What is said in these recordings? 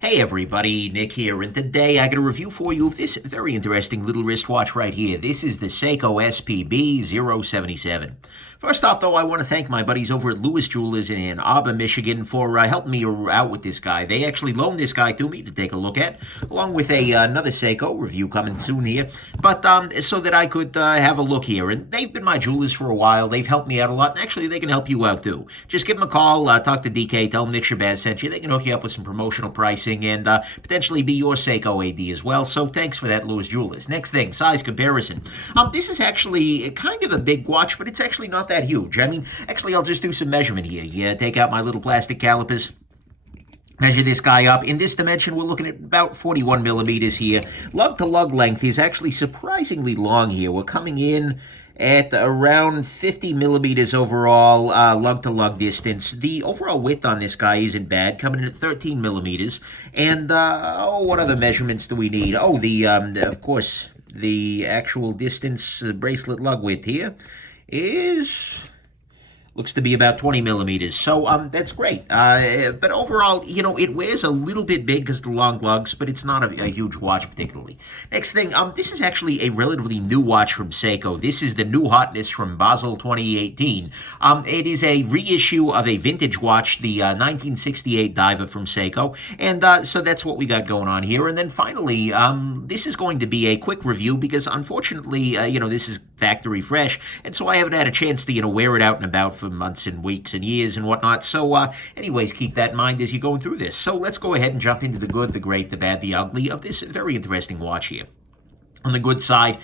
Hey everybody, Nick here, and today I got a review for you of this very interesting little wristwatch right here. This is the Seiko SPB077. First off, though, I want to thank my buddies over at Lewis Jewelers in Ann Arbor, Michigan for helping me out with this guy. They actually loaned this guy to me to take a look at, along with another Seiko review coming soon here, but so that I could have a look here. And they've been my jewelers for a while. They've helped me out a lot, and actually they can help you out too. Just give them a call, talk to DK, tell them Nick Shabazz sent you. They can hook you up with some promotional pricing and potentially be your Seiko AD as well. So thanks for that, Lewis Jewelers. Next thing, size comparison. This is actually kind of a big watch, but it's actually not that huge. I mean, actually, I'll just do some measurement here. Yeah, take out my little plastic calipers. Measure this guy up. In this dimension, we're looking at about 41 millimeters here. Lug to lug length is actually surprisingly long here. We're coming in at around 50 millimeters overall lug to lug distance. The overall width on this guy isn't bad, coming in at 13 millimeters. And what other measurements do we need? Oh, of course, the actual distance bracelet lug width here looks to be about 20 millimeters, so that's great. But overall, you know, it wears a little bit big because of the long lugs, but it's not a huge watch particularly. Next thing, this is actually a relatively new watch from Seiko. This is the new hotness from Basel 2018. It is a reissue of a vintage watch, the 1968 Diver from Seiko, and so that's what we got going on here. And then finally, this is going to be a quick review because unfortunately, you know, this is factory fresh, and so I haven't had a chance to, you know, wear it out and about for months and weeks and years and whatnot. So anyways, keep that in mind as you're going through this. So let's go ahead and jump into the good, the great, the bad, the ugly of this very interesting watch here. On the good side,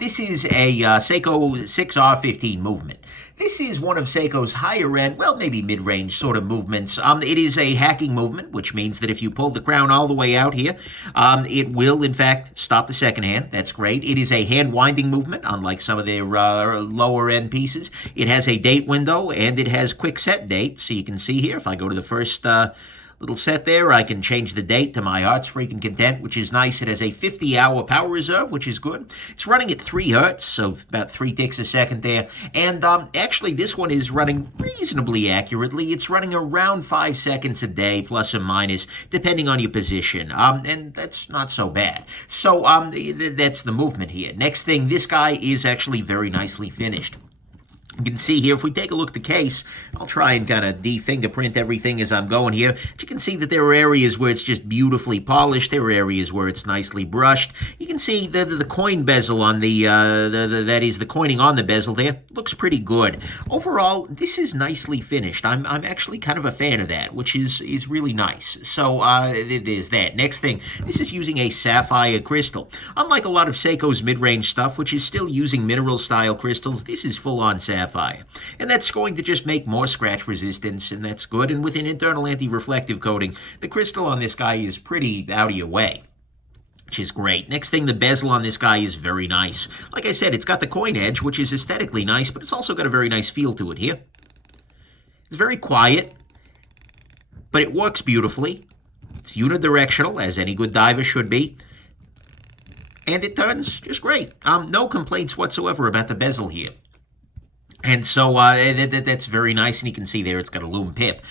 this is a Seiko 6R15 movement. This is one of Seiko's higher end, well, maybe mid-range sort of movements. It is a hacking movement, which means that if you pull the crown all the way out here, it will, in fact, stop the second hand. That's great. It is a hand-winding movement, unlike some of their lower-end pieces. It has a date window, and it has quick set date. So you can see here, if I go to the first little set there, I can change the date to my heart's freaking content, which is nice. It has a 50-hour power reserve, which is good. It's running at 3 hertz, so about 3 ticks a second there. And actually, this one is running reasonably accurately. It's running around 5 seconds a day, plus or minus, depending on your position. And that's not so bad. So that's the movement here. Next thing, this guy is actually very nicely finished. You can see here, if we take a look at the case, I'll try and kind of de-fingerprint everything as I'm going here. But you can see that there are areas where it's just beautifully polished. There are areas where it's nicely brushed. You can see the coin bezel on that is the coining on the bezel there looks pretty good. Overall, this is nicely finished. I'm actually kind of a fan of that, which is really nice. So there's that. Next thing, this is using a sapphire crystal. Unlike a lot of Seiko's mid-range stuff, which is still using mineral-style crystals, this is full-on sapphire. And that's going to just make more scratch resistance, and that's good. And with an internal anti-reflective coating, the crystal on this guy is pretty out of your way, which is great. Next thing, the bezel on this guy is very nice. Like I said, it's got the coin edge, which is aesthetically nice, but it's also got a very nice feel to it here. It's very quiet, but it works beautifully. It's unidirectional, as any good diver should be. And it turns just great. No complaints whatsoever about the bezel here. And so that's very nice, and you can see there it's got a lume pip.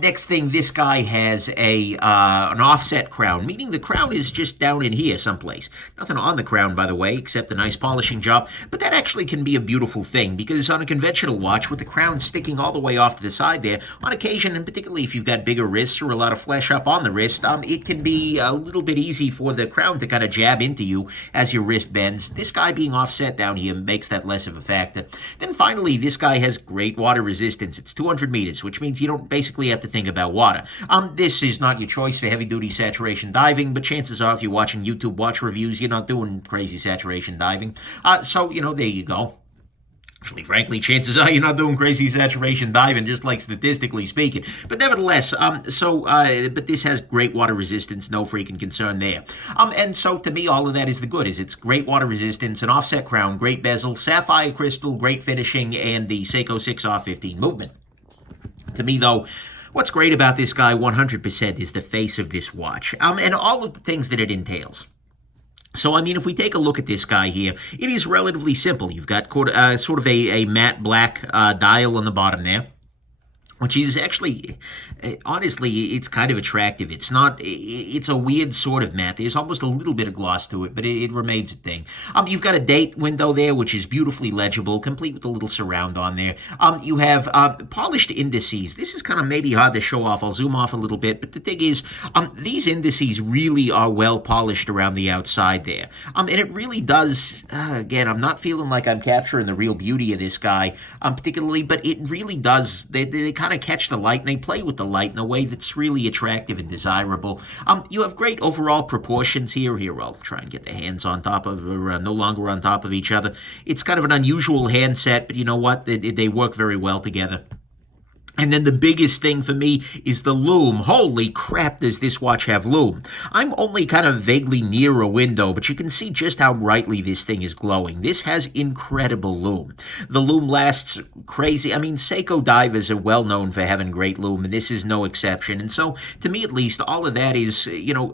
Next thing, this guy has an offset crown, meaning the crown is just down in here someplace. Nothing on the crown, by the way, except a nice polishing job. But that actually can be a beautiful thing, because on a conventional watch, with the crown sticking all the way off to the side there, on occasion, and particularly if you've got bigger wrists or a lot of flesh up on the wrist, it can be a little bit easy for the crown to kind of jab into you as your wrist bends. This guy being offset down here makes that less of a factor. Then finally, this guy has great water resistance. It's 200 meters, which means you don't basically have to think about water. This is not your choice for heavy-duty saturation diving, but chances are if you're watching YouTube watch reviews, you're not doing crazy saturation diving. So, you know, there you go. Actually, frankly, chances are you're not doing crazy saturation diving, just like statistically speaking. But nevertheless, but this has great water resistance, no freaking concern there. And so to me, all of that is the good, is it's great water resistance, an offset crown, great bezel, sapphire crystal, great finishing, and the Seiko 6R15 movement. To me, though, what's great about this guy 100% is the face of this watch, and all of the things that it entails. So, I mean, if we take a look at this guy here, it is relatively simple. You've got sort of a matte black dial on the bottom there. which is actually, honestly, it's kind of attractive. It's not, it's a weird sort of matte. There's almost a little bit of gloss to it, but it remains a thing. You've got a date window there, which is beautifully legible, complete with a little surround on there. You have polished indices. This is kind of maybe hard to show off. I'll zoom off a little bit, but the thing is, these indices really are well polished around the outside there. And it really does, again, I'm not feeling like I'm capturing the real beauty of this guy, particularly, but it really does, they kind of catch the light and they play with the light in a way that's really attractive and desirable. You have great overall proportions here. Here, I'll try and get the hands on top of, or no longer on top of each other. It's kind of an unusual handset, but you know what? They work very well together. And then the biggest thing for me is the lume. Holy crap, does this watch have lume? I'm only kind of vaguely near a window, but you can see just how brightly this thing is glowing. This has incredible lume. The lume lasts crazy. I mean, Seiko divers are well known for having great lume, and this is no exception. And so, to me at least, all of that is,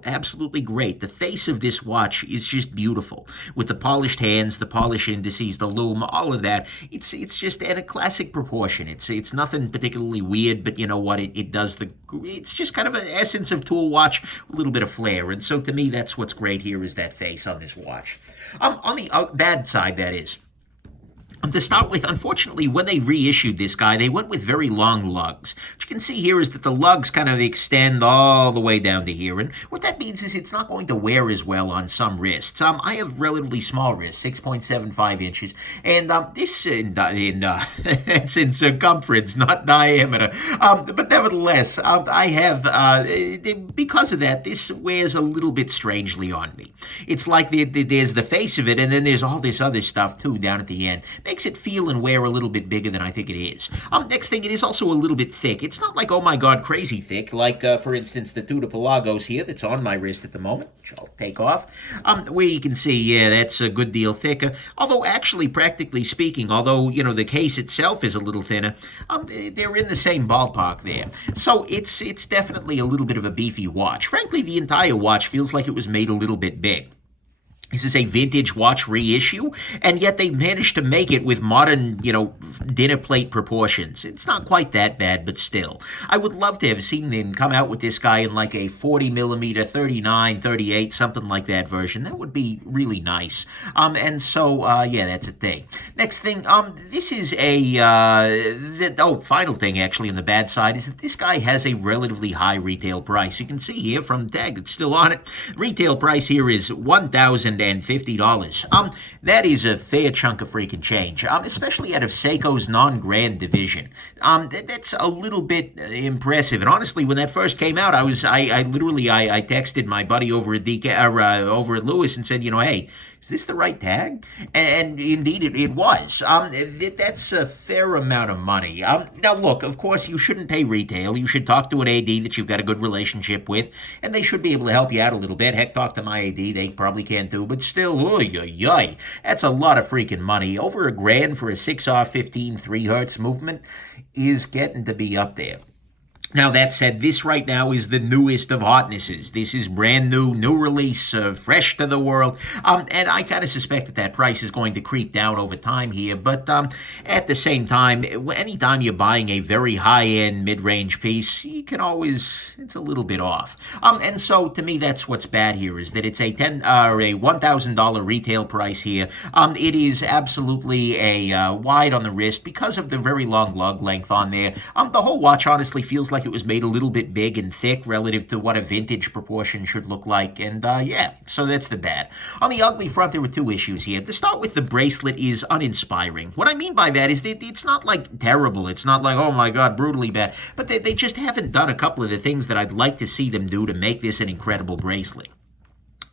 absolutely great. The face of this watch is just beautiful. With the polished hands, the polished indices, the lume, all of that. It's just at a classic proportion. It's nothing particularly weird, but you know what, it does it's just kind of an essence of tool watch, a little bit of flair. And so to me, that's what's great here, is that face on this watch. On the bad side, that is, to start with, unfortunately, when they reissued this guy, they went with very long lugs. What you can see here is that the lugs kind of extend all the way down to here, and what that means is it's not going to wear as well on some wrists. I have relatively small wrists, 6.75 inches, and this it's in circumference, not diameter. But nevertheless, I have, because of that, this wears a little bit strangely on me. It's like there's the face of it, and then there's all this other stuff, too, down at the end. Makes it feel and wear a little bit bigger than I think it is. Next thing, it is also a little bit thick. It's not like, oh my god, crazy thick, like, for instance, the Tudor-Pelagos here that's on my wrist at the moment, which I'll take off, where you can see, yeah, that's a good deal thicker. Although, actually, practically speaking, although, the case itself is a little thinner, they're in the same ballpark there. So, it's definitely a little bit of a beefy watch. Frankly, the entire watch feels like it was made a little bit big. This is a vintage watch reissue, and yet they managed to make it with modern, dinner plate proportions. It's not quite that bad, but still. I would love to have seen them come out with this guy in like a 40mm, 39, 38, something like that version. That would be really nice. And so, yeah, that's a thing. Next thing, this is final thing, actually, on the bad side, is that this guy has a relatively high retail price. You can see here from the tag that's still on it, retail price here is $1,050. That is a fair chunk of freaking change, especially out of Seiko's non-grand division. That's a little bit impressive. And honestly, when that first came out, I literally texted my buddy over at over at Lewis and said, hey, is this the right tag? And indeed, it was. That's a fair amount of money. Now, look, of course, you shouldn't pay retail. You should talk to an AD that you've got a good relationship with, and they should be able to help you out a little bit. Heck, talk to my AD. They probably can too, but still, that's a lot of freaking money. Over $1,000 for a 6R15 3 Hertz movement is getting to be up there. Now, that said, this right now is the newest of hotnesses. This is brand new release, fresh to the world. And I kind of suspect that price is going to creep down over time here. But at the same time, anytime you're buying a very high-end mid-range piece, you can always, it's a little bit off. And so, to me, that's what's bad here, is that it's a $1,000 retail price here. It is absolutely a wide on the wrist because of the very long lug length on there. The whole watch honestly feels like it was made a little bit big and thick relative to what a vintage proportion should look like. And yeah, so that's the bad. On the ugly front, there were two issues here. To start with, the bracelet is uninspiring. What I mean by that is that it's not like terrible. It's not like, oh my god, brutally bad. But they just haven't done a couple of the things that I'd like to see them do to make this an incredible bracelet.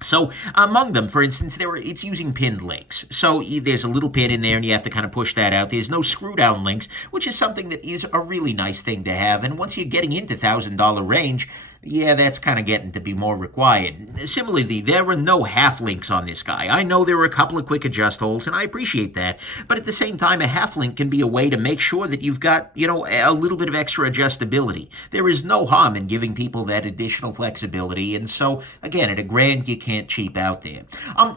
So, among them, for instance, it's using pinned links. So, there's a little pin in there, and you have to kind of push that out. There's no screw-down links, which is something that is a really nice thing to have. And once you're getting into $1,000 range, Yeah, that's kind of getting to be more required. Similarly, there are no half links on this guy. I know there are a couple of quick adjust holes, and I appreciate that. But at the same time, a half link can be a way to make sure that you've got, a little bit of extra adjustability. There is no harm in giving people that additional flexibility. And so, again, at $1,000, you can't cheap out there.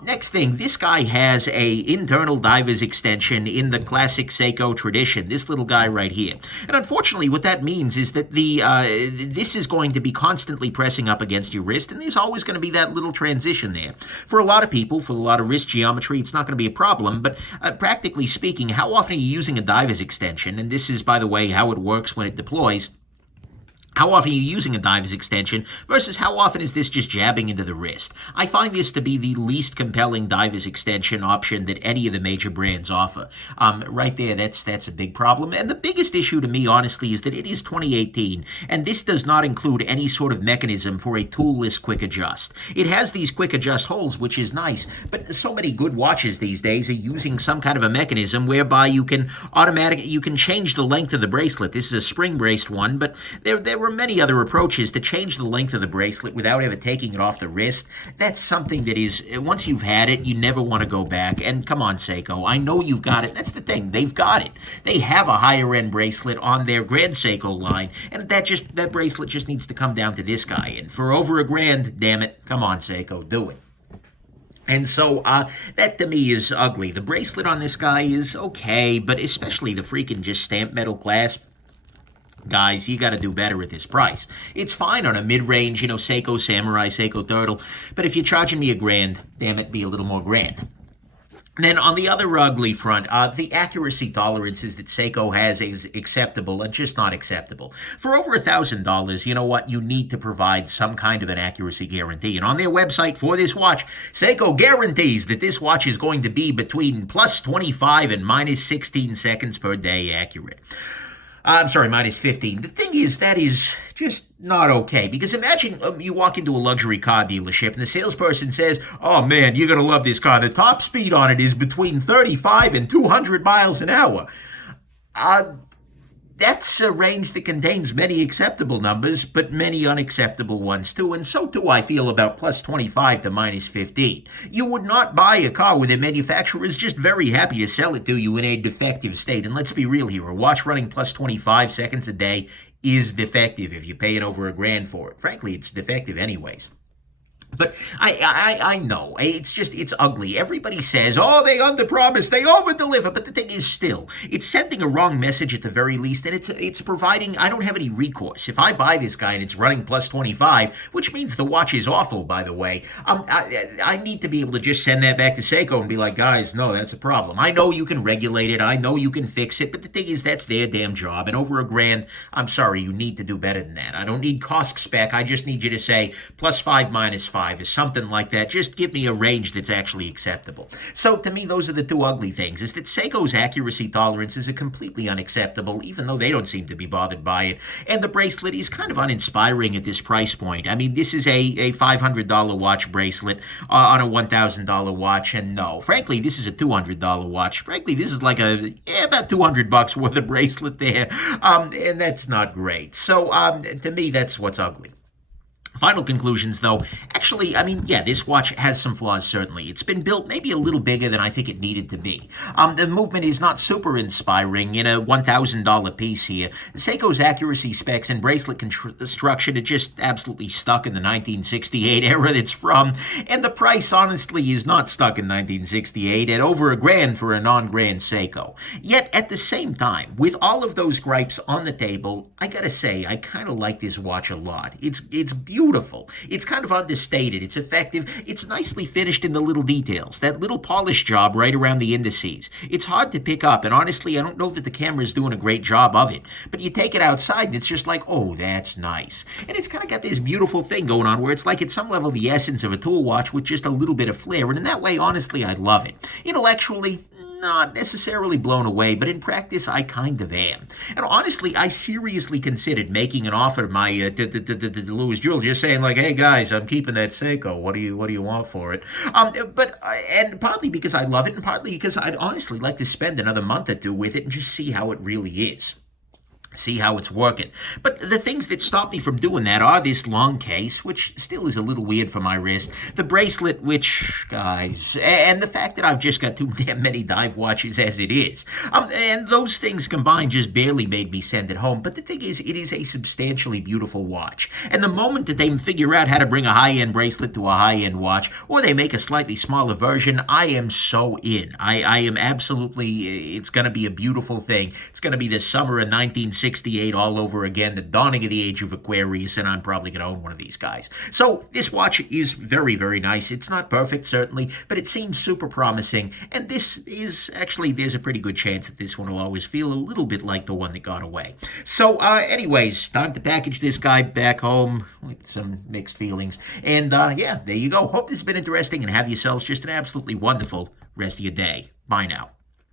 Next thing, this guy has a internal diver's extension in the classic Seiko tradition. This little guy right here. And unfortunately, what that means is that this is going to be constantly pressing up against your wrist, and there's always going to be that little transition there. For a lot of people, for a lot of wrist geometry, it's not going to be a problem, but practically speaking, how often are you using a diver's extension? And this is, by the way, how it works when it deploys. How often are you using a diver's extension versus how often is this just jabbing into the wrist? I find this to be the least compelling diver's extension option that any of the major brands offer. Right there, that's a big problem. And the biggest issue to me, honestly, is that it is 2018, and this does not include any sort of mechanism for a toolless quick adjust. It has these quick adjust holes, which is nice, but so many good watches these days are using some kind of a mechanism whereby you can change the length of the bracelet. This is a spring-braced one, but there were many other approaches to change the length of the bracelet without ever taking it off the wrist. That's something that is, once you've had it, you never want to go back. And come on, Seiko, I know you've got it. That's the thing. They've got it. They have a higher-end bracelet on their Grand Seiko line, and that bracelet just needs to come down to this guy. And for over $1,000, damn it, come on, Seiko, do it. And so that to me is ugly. The bracelet on this guy is okay, but especially the freaking just stamped metal clasp. Guys, you got to do better at this price. It's fine on a mid-range, Seiko Samurai, Seiko Turtle, but if you're charging me $1,000, damn it, be a little more grand. Then on the other ugly front, the accuracy tolerances that Seiko has is acceptable and just not acceptable. For over $1,000, you know what? You need to provide some kind of an accuracy guarantee. And on their website for this watch, Seiko guarantees that this watch is going to be between plus 25 and minus 16 seconds per day accurate. I'm sorry, minus 15. The thing is, that is just not okay. Because imagine you walk into a luxury car dealership and the salesperson says, oh man, you're going to love this car. The top speed on it is between 35 and 200 miles an hour. That's a range that contains many acceptable numbers, but many unacceptable ones too, and so too I feel about plus 25 to minus 15. You would not buy a car where the manufacturer is just very happy to sell it to you in a defective state, and let's be real here, a watch running plus 25 seconds a day is defective if you pay it over $1,000 for it. Frankly, it's defective anyways. But I know, it's ugly. Everybody says, oh, they underpromise, they overdeliver. But the thing is still, it's sending a wrong message at the very least, and it's providing, I don't have any recourse. If I buy this guy and it's running plus 25, which means the watch is awful, by the way, I need to be able to just send that back to Seiko and be like, guys, no, that's a problem. I know you can regulate it, I know you can fix it, but the thing is, that's their damn job. And over $1,000, I'm sorry, you need to do better than that. I don't need cost spec, I just need you to say plus 5 minus 5. Is something like that. Just give me a range that's actually acceptable. So to me, those are the two ugly things, is that Seiko's accuracy tolerances are completely unacceptable, even though they don't seem to be bothered by it. And the bracelet is kind of uninspiring at this price point. I mean, this is a $500 watch bracelet on a $1,000 watch, and no, frankly, this is a $200 watch. Frankly, this is like about $200 worth of bracelet there, and that's not great. So to me, that's what's ugly. Final conclusions, though. Actually, I mean, yeah, this watch has some flaws, certainly. It's been built maybe a little bigger than I think it needed to be. The movement is not super inspiring in a $1,000 piece here. Seiko's accuracy specs and bracelet construction are just absolutely stuck in the 1968 era it's from, and the price, honestly, is not stuck in 1968 at over $1,000 for a non-grand Seiko. Yet, at the same time, with all of those gripes on the table, I gotta say, I kind of like this watch a lot. It's beautiful. It's kind of understated. It's effective. It's nicely finished in the little details. That little polish job right around the indices. It's hard to pick up, and honestly, I don't know that the camera is doing a great job of it. But you take it outside, and it's just like, oh, that's nice. And it's kind of got this beautiful thing going on where it's like at some level the essence of a tool watch with just a little bit of flair. And in that way, honestly, I love it. Intellectually, not necessarily blown away, but in practice, I kind of am. And honestly, I seriously considered making an offer to my to Louis Jewell, just saying like, "Hey guys, I'm keeping that Seiko. What do you want for it?" And partly because I love it, and partly because I'd honestly like to spend another month or two with it and just see how it really is. see how it's working. But the things that stop me from doing that are this long case, which still is a little weird for my wrist, the bracelet, which, guys, and the fact that I've just got too damn many dive watches as it is. And those things combined just barely made me send it home. But the thing is, it is a substantially beautiful watch. And the moment that they figure out how to bring a high-end bracelet to a high-end watch, or they make a slightly smaller version, I am so in. I am absolutely, it's going to be a beautiful thing. It's going to be the summer of 1968 all over again, the dawning of the age of Aquarius, and I'm probably going to own one of these guys. So this watch is very, very nice. It's not perfect, certainly, but it seems super promising, and this is actually, there's a pretty good chance that this one will always feel a little bit like the one that got away. So anyways, time to package this guy back home with some mixed feelings, and yeah, there you go. Hope this has been interesting, and have yourselves just an absolutely wonderful rest of your day. Bye now.